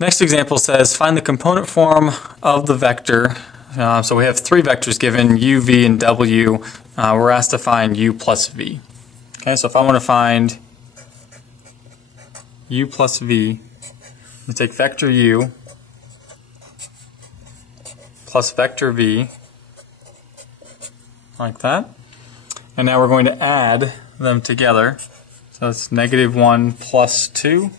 Next example says find the component form of the vector. So we have three vectors given, u, v, and w. We're asked to find u plus v. Okay, so if I want to find u plus v, we take vector u plus vector v, like that. And now we're going to add them together. So it's -1 plus 2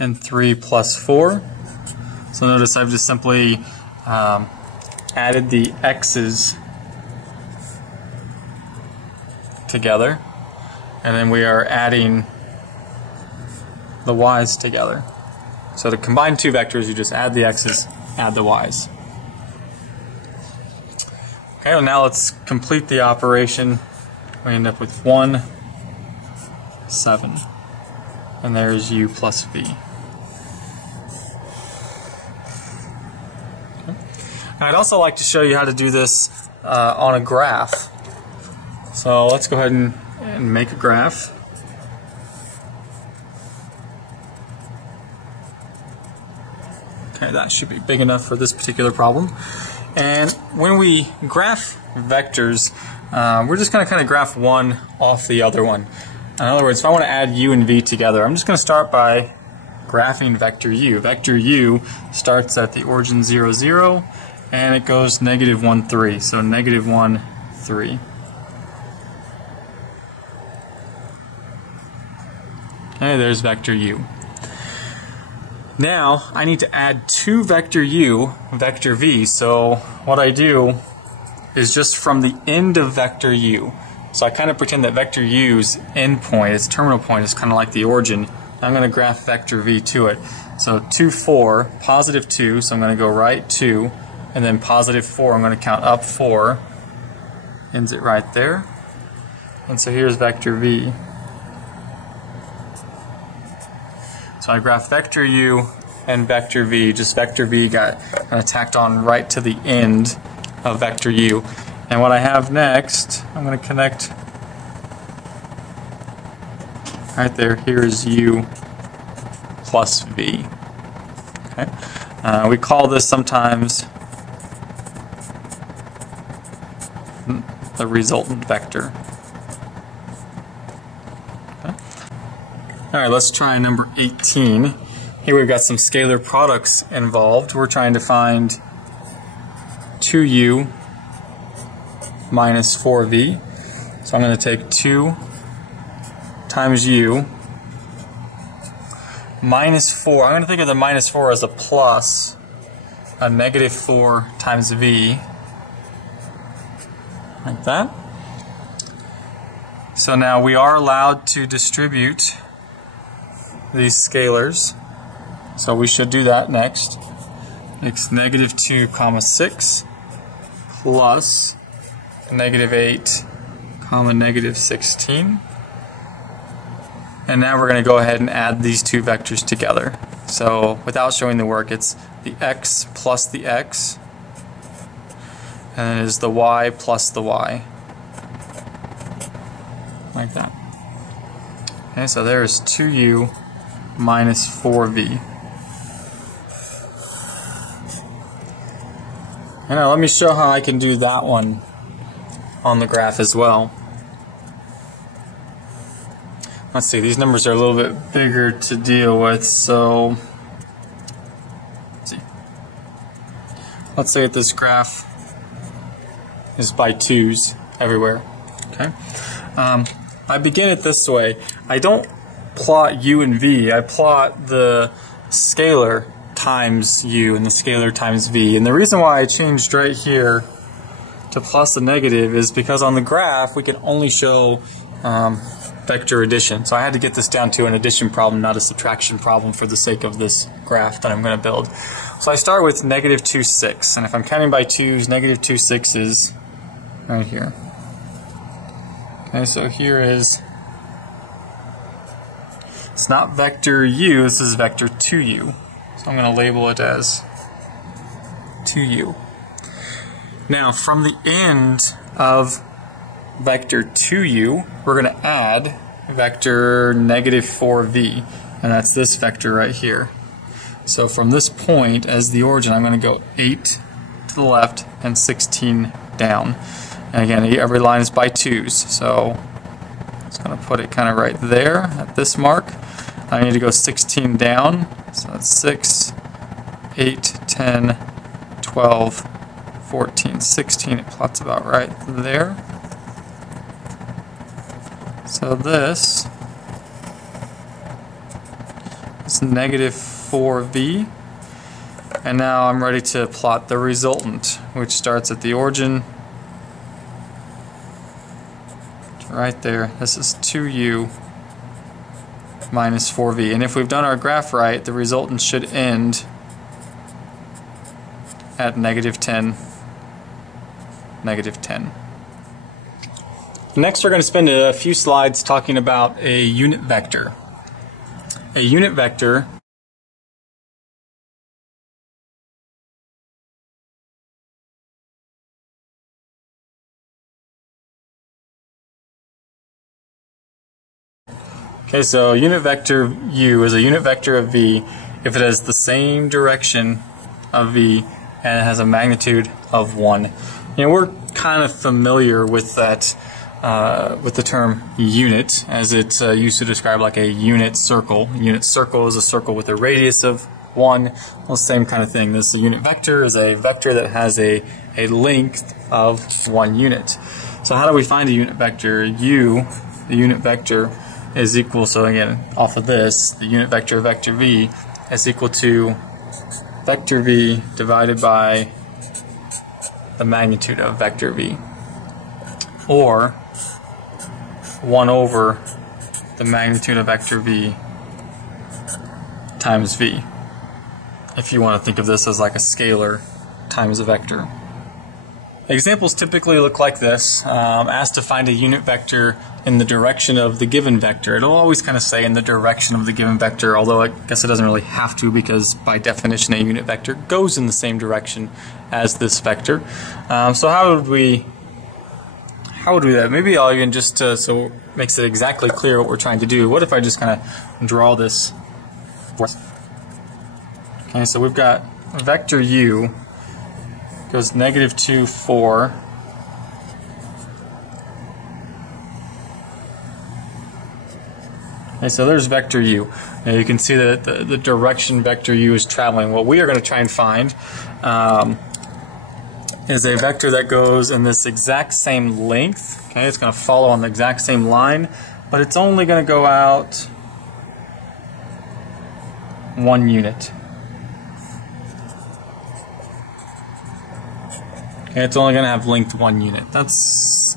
and 3 plus 4. So notice I've just simply added the x's together, and then we are adding the y's together. So to combine two vectors, you just add the x's, add the y's. Okay, well now let's complete the operation. We end up with 1, 7. And there's u plus v. Okay. I'd also like to show you how to do this on a graph. So let's go ahead and make a graph. Okay, that should be big enough for this particular problem. And when we graph vectors, we're just going to kind of graph one off the other one. In other words, if I want to add u and v together, I'm just going to start by graphing vector u. Vector u starts at the origin 0, 0, and it goes -1, 3. So -1, 3. Okay, there's vector u. Now, I need to add to vector u, vector v. So what I do is just from the end of vector u. So I kind of pretend that vector u's end point, its terminal point, is kind of like the origin. I'm going to graph vector v to it. So 2, 4, positive 2, so I'm going to go right 2, and then positive 4, I'm going to count up 4, ends it right there. And so here's vector v. So I graph vector u and vector v, just vector v got kind of tacked on right to the end of vector u. And what I have next, I'm going to connect right there. Here is u plus v. Okay, we call this sometimes the resultant vector. Okay. All right, let's try number 18. Here we've got some scalar products involved. We're trying to find 2u minus 4v. So I'm going to take 2 times u minus 4. I'm going to think of the minus 4 as a plus, a -4 times v, like that. So now we are allowed to distribute these scalars. So we should do that next. It's -2, 6 plus -8, -16. And now we're going to go ahead and add these two vectors together. So without showing the work, it's the x plus the x, and it is the y plus the y, like that. Okay, so there's 2u minus 4v. And now let me show how I can do that one on the graph as well. Let's see, these numbers are a little bit bigger to deal with, so let's see. Let's say that this graph is by 2's everywhere. Okay, I begin it this way. I don't plot u and v. I plot the scalar times u and the scalar times v. And the reason why I changed right here to plus and negative is because on the graph we can only show vector addition. So I had to get this down to an addition problem, not a subtraction problem, for the sake of this graph that I'm going to build. So I start with -2, 6. And if I'm counting by 2's, -2, 6 is right here. Okay, so here is, it's not vector u, this is vector 2u. So I'm going to label it as 2u. Now from the end of vector 2u, we're going to add vector -4v, and that's this vector right here. So from this point as the origin, I'm going to go 8 to the left and 16 down. And again, every line is by 2's, so it's going to put it kind of right there at this mark. I need to go 16 down, so that's 6, 8, 10, 12, 14, 16. It plots about right there. So this is negative 4v. And now I'm ready to plot the resultant, which starts at the origin. Right there. This is 2u minus 4v. And if we've done our graph right, the resultant should end at negative 10, negative 10. Next, we're going to spend a few slides talking about a unit vector. A unit vector Okay, so unit vector u is a unit vector of v if it has the same direction of v and it has a magnitude of 1. You know, we're kind of familiar with that, with the term unit, as it's used to describe like a unit circle. A unit circle is a circle with a radius of 1. Well, same kind of thing. This unit vector is a vector that has a length of 1 unit. So how do we find a unit vector? U, the unit vector, is equal, so again, off of this, the unit vector of vector v is equal to vector v divided by the magnitude of vector v, or 1 over the magnitude of vector v times v, if you want to think of this as like a scalar times a vector. Examples typically look like this. Asked to find a unit vector in the direction of the given vector. It'll always kind of say in the direction of the given vector, although I guess it doesn't really have to, because by definition a unit vector goes in the same direction as this vector. So how would we do that? Maybe I'll even just, so it makes it exactly clear what we're trying to do. What if I just kind of draw this? Okay, so we've got vector u goes negative 2, 4. Okay, so there's vector u. Now you can see that the direction vector u is traveling. What we are going to try and find is a vector that goes in this exact same length. Okay, it's going to follow on the exact same line, but it's only going to go out 1 unit. Okay, it's only going to have length 1 unit. That's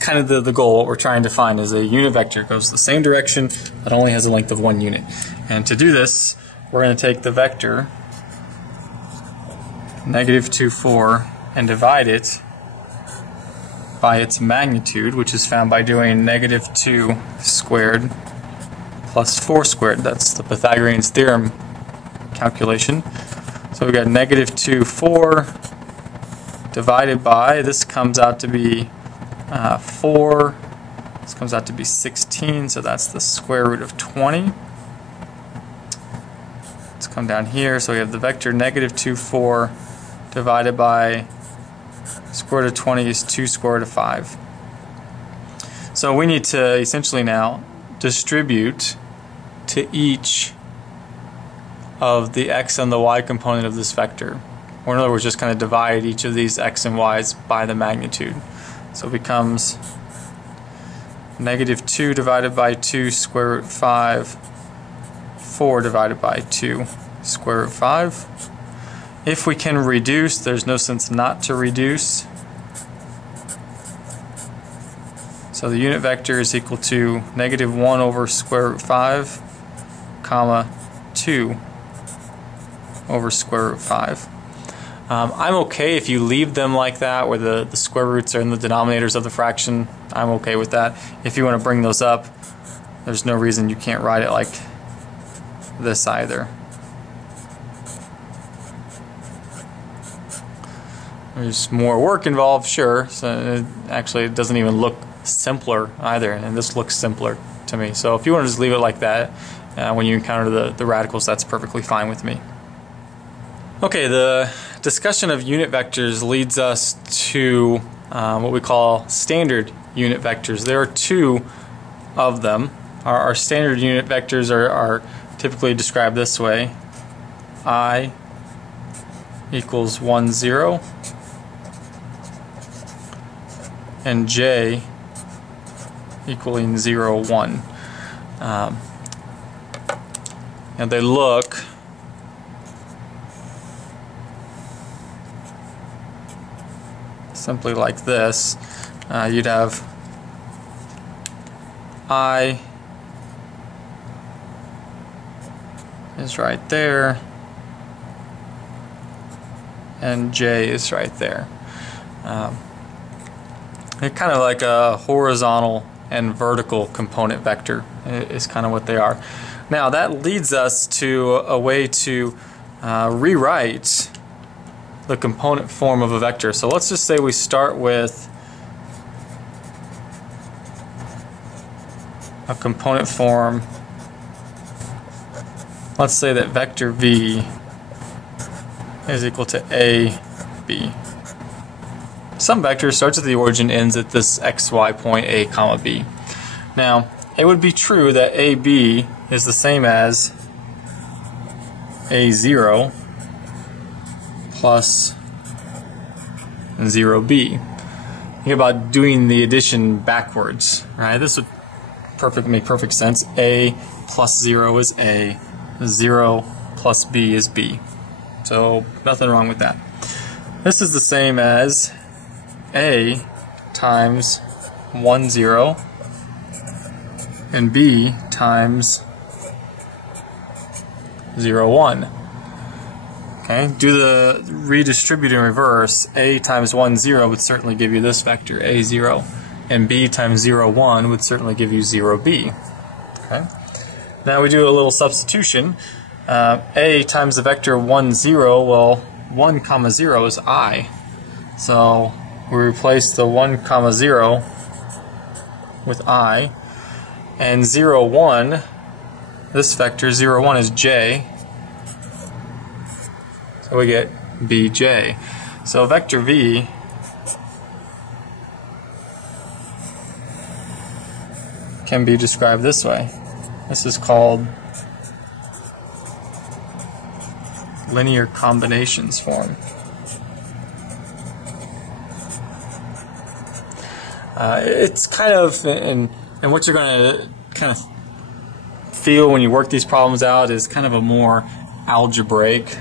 kind of the goal. What we're trying to find is a unit vector that goes the same direction but only has a length of 1 unit. And to do this, we're going to take the vector negative 2, 4 and divide it by its magnitude, which is found by doing negative 2 squared plus 4 squared. That's the Pythagorean's theorem calculation. So we've got negative 2, 4 divided by, this comes out to be 4, this comes out to be 16, so that's the square root of 20. Let's come down here, so we have the vector negative 2, 4 divided by square root of 20 is 2 square root of 5. So we need to essentially now distribute to each of the x and the y component of this vector. Or in other words, just kind of divide each of these x and y's by the magnitude. So it becomes negative 2 divided by 2 square root 5, 4 divided by 2 square root 5. If we can reduce, there's no sense not to reduce. So the unit vector is equal to negative 1 over square root 5, comma 2 over square root 5. I'm okay if you leave them like that, where the square roots are in the denominators of the fraction. I'm okay with that. If you want to bring those up, there's no reason you can't write it like this either. There's more work involved, sure. So it doesn't even look simpler either, and this looks simpler to me. So if you want to just leave it like that, when you encounter the radicals, that's perfectly fine with me. Okay, the discussion of unit vectors leads us to what we call standard unit vectors. There are two of them. Our standard unit vectors are typically described this way. I equals 1, 0, and j equaling 0, 1. And they look simply like this. You'd have I is right there, and j is right there. They're kind of like a horizontal and vertical component vector is kind of what they are. Now that leads us to a way to rewrite the component form of a vector. So let's just say we start with a component form. Let's say that vector v is equal to a, b. Some vector starts at the origin, ends at this xy point a comma b. Now it would be true that ab is the same as a0 plus 0b. Think about doing the addition backwards, right? This would make perfect sense. A plus 0 is a, 0 plus b is b. So nothing wrong with that. This is the same as a times 1, 0 and b times 0, 1. Okay, do the redistribute in reverse. A times 1, 0 would certainly give you this vector, a0, and b times 0, 1 would certainly give you 0b. Okay. Now we do a little substitution. A times the vector 1, 0, well, 1 comma 0 is I. So we replace the 1 comma 0 with I, and 0, 1, this vector 0, 1 is j, so we get bj. So vector v can be described this way. This is called linear combinations form. It's kind of, and what you're going to kind of feel when you work these problems out is kind of a more algebraic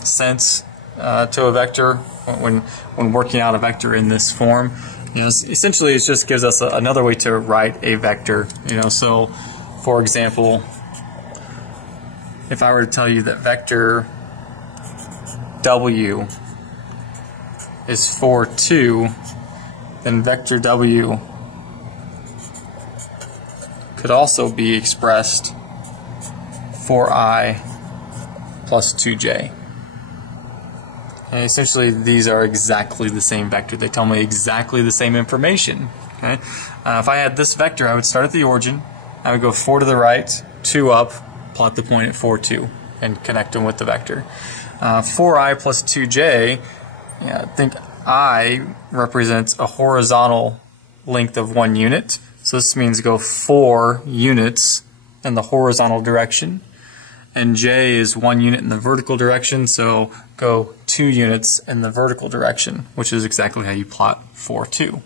sense to a vector when working out a vector in this form. You know, essentially it just gives us another way to write a vector. You know, so for example, if I were to tell you that vector w is 4, 2, then vector w could also be expressed 4i plus 2j. And essentially these are exactly the same vector. They tell me exactly the same information. Okay? If I had this vector, I would start at the origin, I would go 4 to the right, 2 up, plot the point at 4, 2, and connect them with the vector. 4i plus 2j, I think I represents a horizontal length of 1 unit. So this means go 4 units in the horizontal direction. And j is 1 unit in the vertical direction, so go 2 units in the vertical direction, which is exactly how you plot 4, 2.